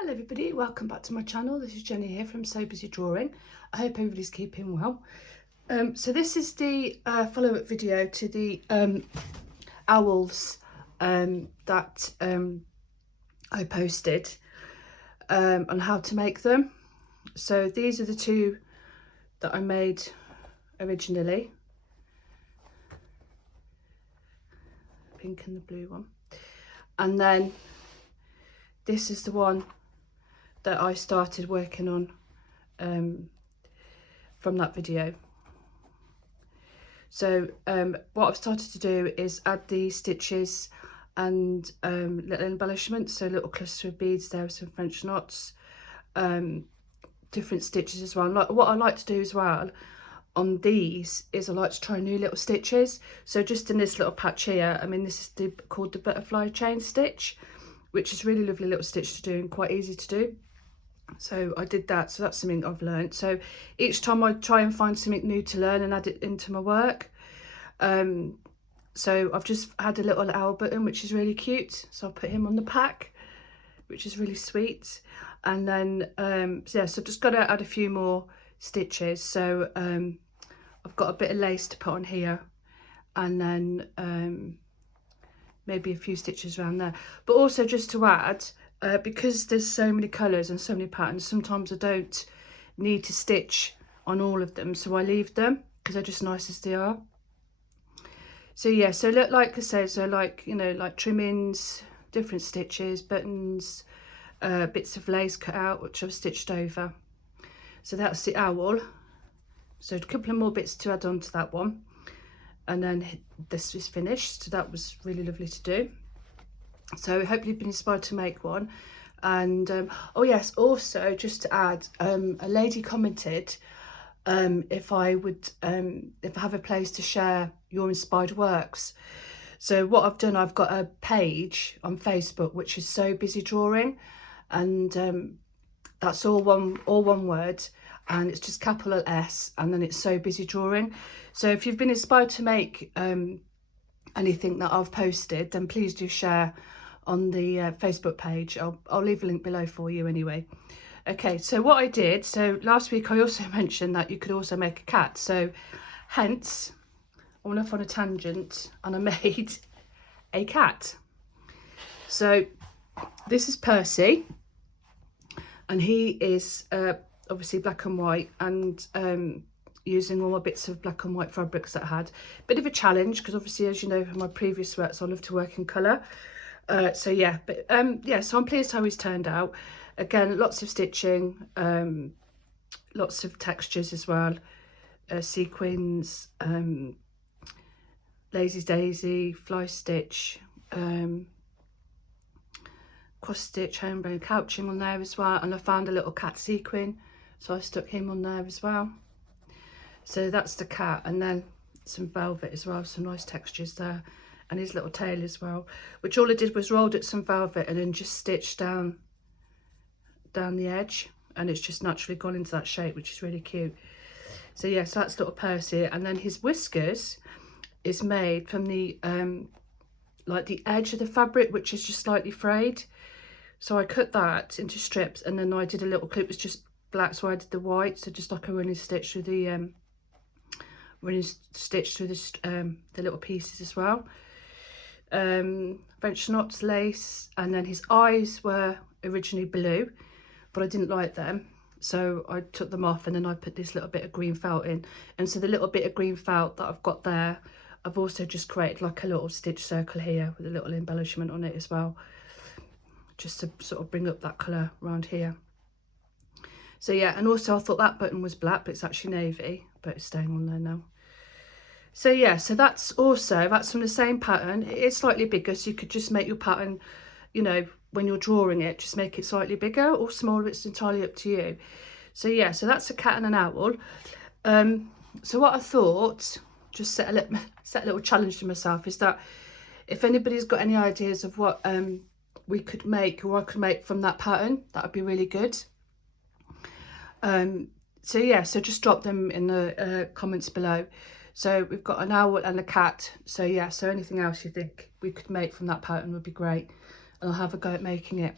Hello everybody, welcome back to my channel. This is Jenny here from Sewbusydrawing. I hope everybody's keeping well. So this is the follow-up video to the owls that I posted on how to make them. So these are the two that I made originally. Pink and the blue one. And then this is the one that I started working on from that video. So what I've started to do is add the stitches and little embellishments, so little cluster of beads there with some French knots, different stitches as well. Like, what I like to do as well on these is I like to try new little stitches. So just in this little patch here, I mean, this is called the butterfly chain stitch, which is really lovely little stitch to do and quite easy to do. So I did that, so that's something I've learned. So each time I try and find something new to learn and add it into my work. So I've just had a little owl button, which is really cute, so I'll put him on the pack, which is really sweet. And then so yeah, so I've just got to add a few more stitches. So I've got a bit of lace to put on here, and then maybe a few stitches around there. But also just to add, because there's so many colours and so many patterns, sometimes I don't need to stitch on all of them, so I leave them because they're just nice as they are. So yeah, so look, like I said, so like, you know, like trimmings, different stitches, buttons, bits of lace cut out which I've stitched over. So that's the owl. So a couple of more bits to add on to that one, and then this is finished. So that was really lovely to do. So hopefully you've been inspired to make one. And oh yes, also just to add, a lady commented if I have a place to share your inspired works. So what I've done, I've got a page on Facebook which is Sewbusydrawing, and that's all one word, and it's just capital S, and then it's Sewbusydrawing. So if you've been inspired to make anything that I've posted, then please do share on the Facebook page. I'll leave a link below for you anyway. Okay, so what I did, so last week I also mentioned that you could also make a cat, so hence I went off on a tangent and I made a cat. So this is Percy, and he is obviously black and white, and using all my bits of black and white fabrics that I had. Bit of a challenge because obviously, as you know from my previous works, I love to work in colour. So yeah, but yeah, so I'm pleased how he's turned out. Again, lots of stitching, lots of textures as well, sequins, lazy daisy, fly stitch, cross stitch, herringbone couching on there as well, and I found a little cat sequin, so I stuck him on there as well. So that's the cat, and then some velvet as well, some nice textures there, and his little tail as well, which all I did was rolled it some velvet and then just stitched down the edge, and it's just naturally gone into that shape, which is really cute. So yeah, so that's little Percy, and then his whiskers is made from the like the edge of the fabric, which is just slightly frayed. So I cut that into strips, and then I did a little clip, it was just black, so I did the white, so just like a running stitch through the the little pieces as well. French knots, lace, and then his eyes were originally blue, but I didn't like them, so I took them off, and then I put this little bit of green felt in. And so the little bit of green felt that I've got there, I've also just created like a little stitch circle here with a little embellishment on it as well, just to sort of bring up that colour around here. So yeah, and also I thought that button was black, but it's actually navy, but it's staying on there now. So yeah, so that's from the same pattern. It is slightly bigger, so you could just make your pattern, you know, when you're drawing it, just make it slightly bigger or smaller, it's entirely up to you. So yeah, so that's a cat and an owl. So what I thought, just set a little challenge to myself, is that if anybody's got any ideas of what we could make, or I could make from that pattern, that would be really good. So yeah, so just drop them in the comments below. So we've got an owl and a cat. So yeah, so anything else you think we could make from that pattern would be great, and I'll have a go at making it.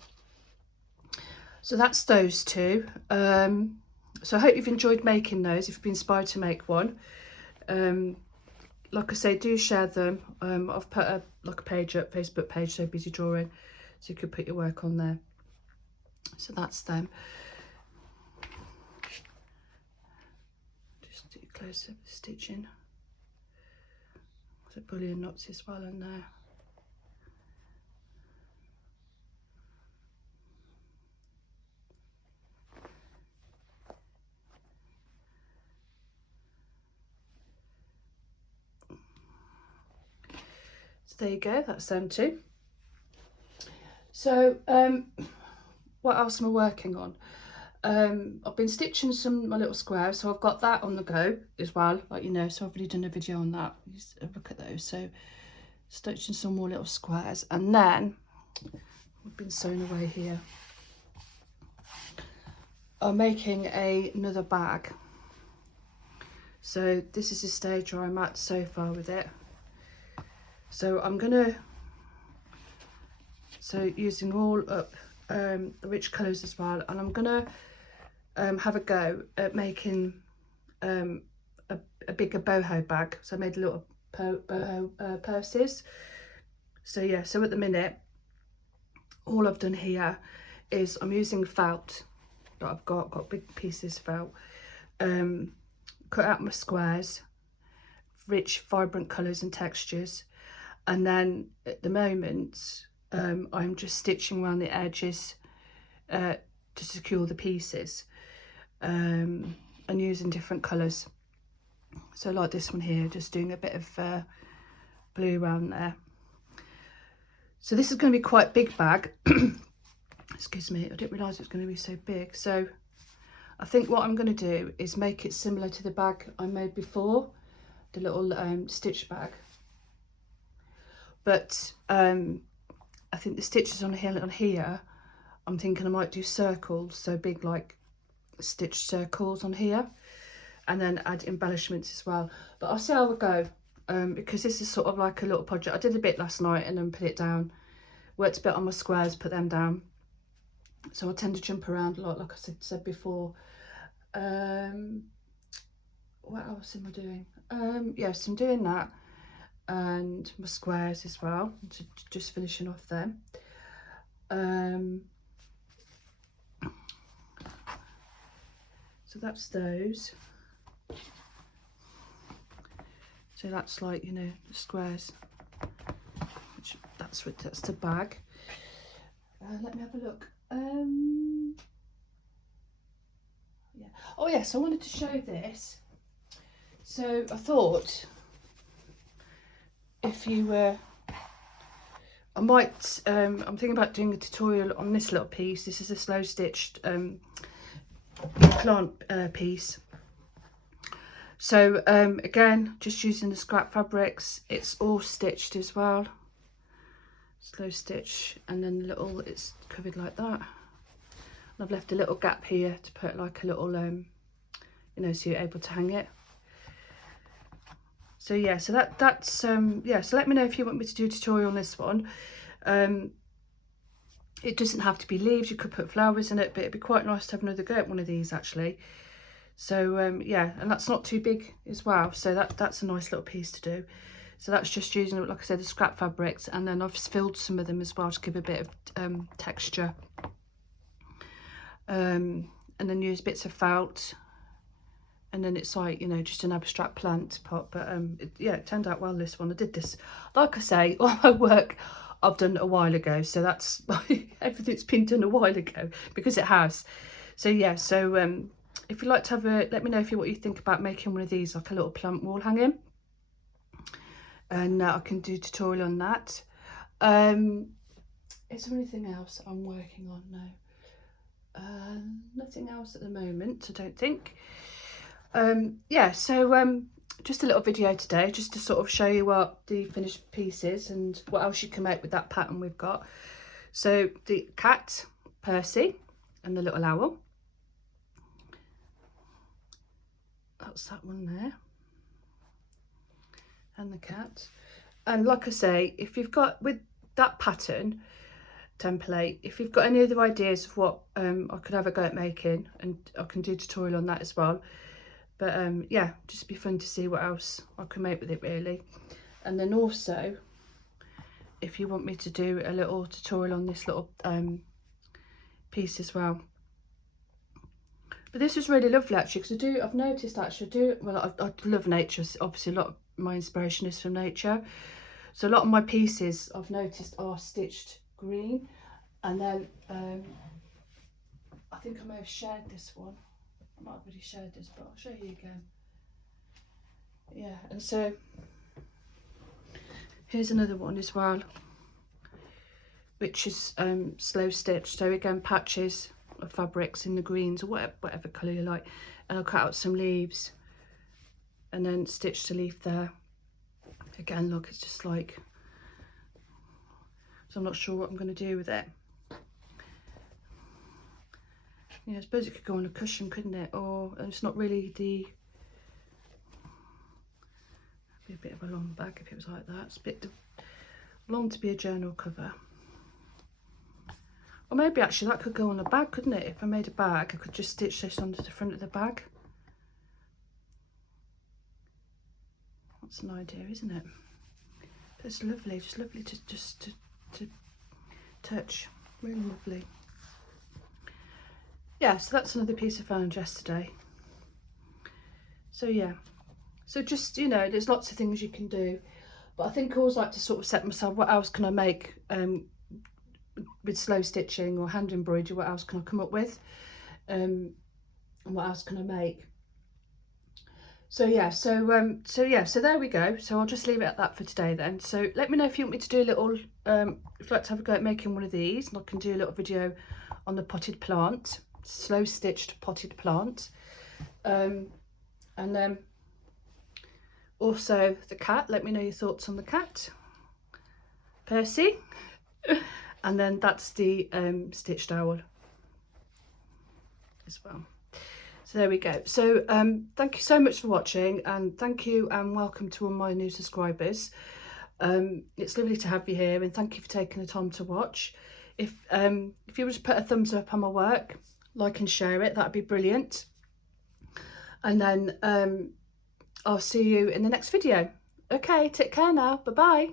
So that's those two. So I hope you've enjoyed making those, if you've been inspired to make one. Like I say, do share them. I've put a page up, Facebook page, So Busy Drawing, so you could put your work on there. So that's them. Just do close up the stitching. There's a bullion knots as well in there. So there you go, that's them too. So what else am I working on? I've been stitching my little squares, so I've got that on the go as well, like, you know, so I've already done a video on that. Just have a look at those. So stitching some more little squares, and then I've been sewing away here. I'm making another bag. So this is the stage where I'm at so far with it. So I'm gonna, using all up the rich colours as well, and I'm gonna have a go at making a bigger boho bag. So I made a little boho purses. So yeah, so at the minute all I've done here is I'm using felt that I've got big pieces of felt, cut out my squares, rich vibrant colours and textures, and then at the moment I'm just stitching around the edges to secure the pieces, and using different colours. So like this one here, just doing a bit of blue around there. So this is going to be quite a big bag. Excuse me, I didn't realise it was going to be so big. So I think what I'm going to do is make it similar to the bag I made before, the little stitch bag. But I think the stitches on here, I'm thinking I might do circles, so big like stitched circles on here, and then add embellishments as well. But I'll see how we go, because this is sort of like a little project. I did a bit last night and then put it down, worked a bit on my squares, put them down. So I tend to jump around a lot, like I said before. What else am I doing? Yes, I'm doing that, and my squares as well, just finishing off them. So that's those. So that's like, you know, the squares, which that's the bag. Let me have a look. Yeah. Oh yes, I wanted to show this. So I thought if you were, I might, I'm thinking about doing a tutorial on this little piece. This is a slow stitched plant piece. So again, just using the scrap fabrics, it's all stitched as well, slow stitch, and then it's covered like that. And I've left a little gap here to put like a little you know, so you're able to hang it. So yeah, so that's yeah, so let me know if you want me to do a tutorial on this one. It doesn't have to be leaves, you could put flowers in it, but it'd be quite nice to have another go at one of these actually. So yeah, and that's not too big as well, so that's a nice little piece to do. So that's just using, like I said, the scrap fabrics, and then I've filled some of them as well to give a bit of texture, and then use bits of felt, and then it's like, you know, just an abstract plant pot. But yeah, it turned out well, this one. I did this, like I say, all my work I've done a while ago, so that's everything's been done a while ago, because it has. So yeah, so if you'd like to have let me know what you think about making one of these, like a little plant wall hanging, and I can do a tutorial on that. Is there anything else I'm working on? No, nothing else at the moment, I don't think. Yeah, so just a little video today, just to sort of show you what the finished piece is and what else you can make with that pattern we've got. So the cat, Percy, and the little owl. That's that one there, and the cat. And like I say, if you've got with that pattern, template. If you've got any other ideas of what I could have a go at making, and I can do a tutorial on that as well. But yeah, just be fun to see what else I can make with it really. And then also, if you want me to do a little tutorial on this little piece as well. But this is really lovely actually, because I've noticed actually, I love nature. Obviously a lot of my inspiration is from nature. So a lot of my pieces I've noticed are stitched green. And then I think I may have shared this one. I might have already shared this, but I'll show you again. Yeah, and so here's another one as well, which is slow stitched. So again, patches of fabrics in the greens or whatever colour you like, and I'll cut out some leaves and then stitch the leaf there. Again, look, it's just like, so I'm not sure what I'm going to do with it. Yeah, I suppose it could go on a cushion, couldn't it? Or it's not really the, be a bit of a long bag if it was like that. It's a bit long to be a journal cover. Or maybe actually that could go on a bag, couldn't it? If I made a bag, I could just stitch this onto the front of the bag. That's an idea, isn't it? But it's lovely, just lovely to touch. Really lovely. Yeah, so that's another piece I found yesterday. So yeah, so just, you know, there's lots of things you can do, but I think I always like to sort of set myself, what else can I make with slow stitching or hand embroidery? What else can I come up with, and what else can I make? So yeah, so there we go. So I'll just leave it at that for today then. So let me know if you want me to do a little if you'd like to have a go at making one of these, and I can do a little video on the potted plant, slow stitched potted plant, and then also the cat. Let me know your thoughts on the cat, Percy. And then that's the stitched owl as well. So there we go. So thank you so much for watching, and thank you and welcome to all my new subscribers. It's lovely to have you here, and thank you for taking the time to watch. If you would just put a thumbs up on my work, like and share it, that'd be brilliant. And then I'll see you in the next video. Okay, take care now. Bye bye.